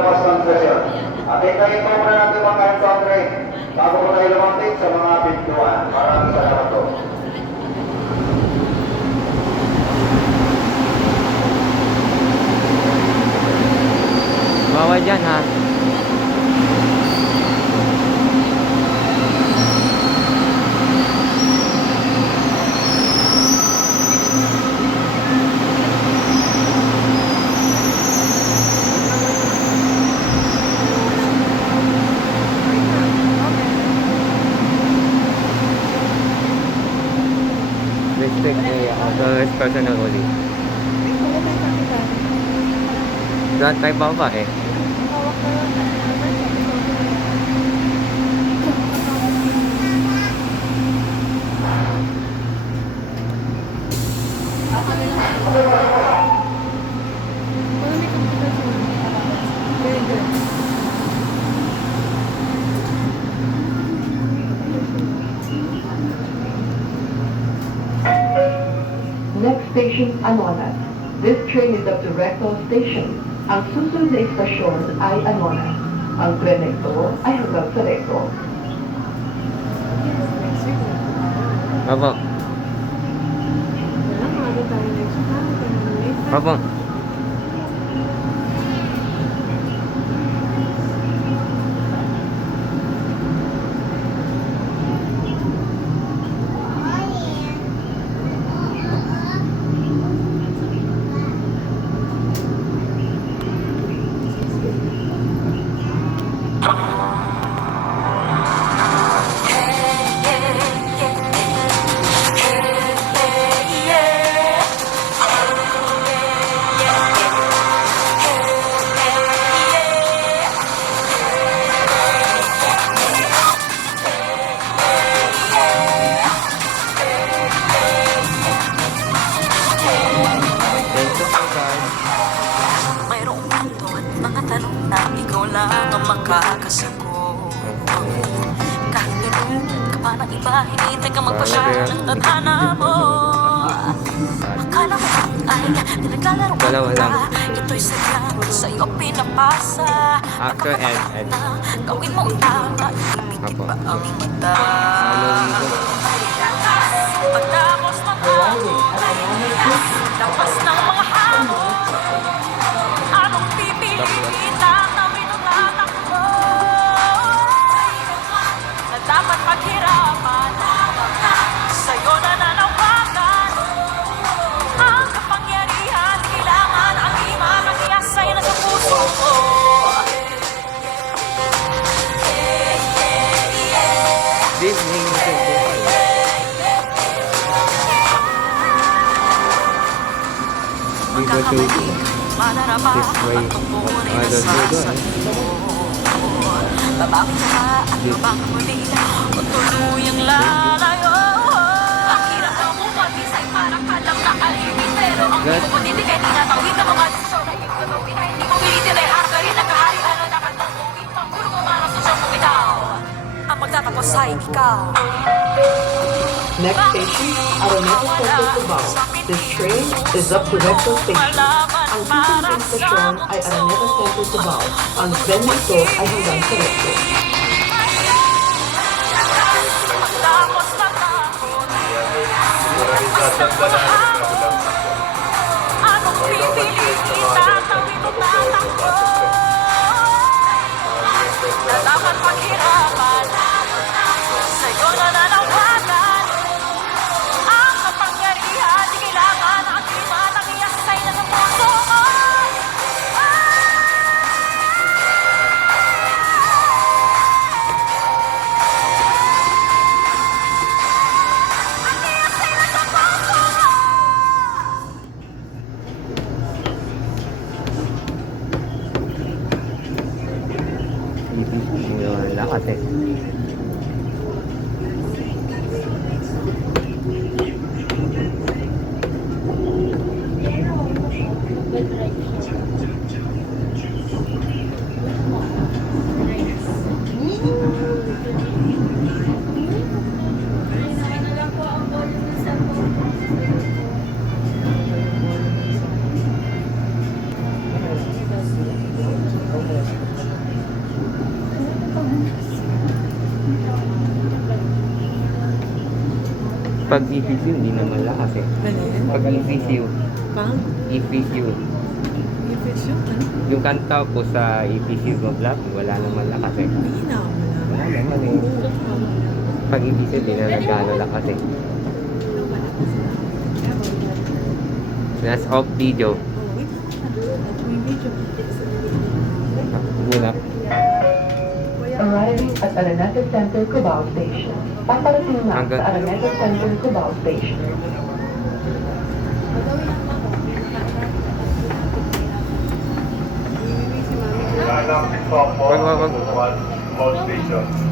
Ng sesyon. At ikayin po muna natin mga encounter bago po tayo lumapit sa mga pintuan. Maraming salamat po. Bawal dyan ha. Respect the other personal only. Lahat tayo baba eh. Very Next station, Anonas. This train is up to Recto Station. Ang susunod na istasyon ay Anonas. Ang tren nito ay hanggang sa Recto. Next week na ikaw lang ang makakasagot Kahit nilulunod ka pa ng iba, hinihintay ka magpasya ng tadhana mo Akala mo ay pinaglalaro ka Dalawa lang. Ito'y sadyang sa'yo pinapasa Actor and- Na Gawin mo ang tama, ibigit Apo. ba ang mata Ano dito? Dapat paghirapan. Sa'yo na nanawagan. Ang kapangyarihan Kailangan ang iman Ang iyasay na sa puso mo Disney This way. ang tunay na sasabi mo Babawi ka at babang muli O tuluyang lalayo. Ang hirap na bumabisay parang alam na kalimit Pero ang Good. pumuputi kay tinatawid na mga desisyon na gagawin ay hindi mo pilitin ay harap ka rin nagkahari Ano na katangungin panggulo mo marang sa siyang bumitaw Ang magtatapos ay ikaw. Next station, Araneta Central Cubao. This train is up to Recto Station. Ang na istasyon ay Araneta Central Cubao. Ang tren nito ay hanggang sa matapos Basta mahapon Anong pipiliin Tatawin Yung lakas eh. Pag EPCU, hindi na malakas eh. Ano yan? Pag EPCU, Pang? EPCU, yung ano? yung kanta po sa EPCU mag wala na malakas eh. Mahina ako na. Wala naman eh. Pag EPCU, hindi na nagkano lakas eh. That's off video. Muna. Arriving at Araneta Center, Cubao Station. Paparating na sa Araneta Center, Cubao Station. Wag, wag, wag. Most station.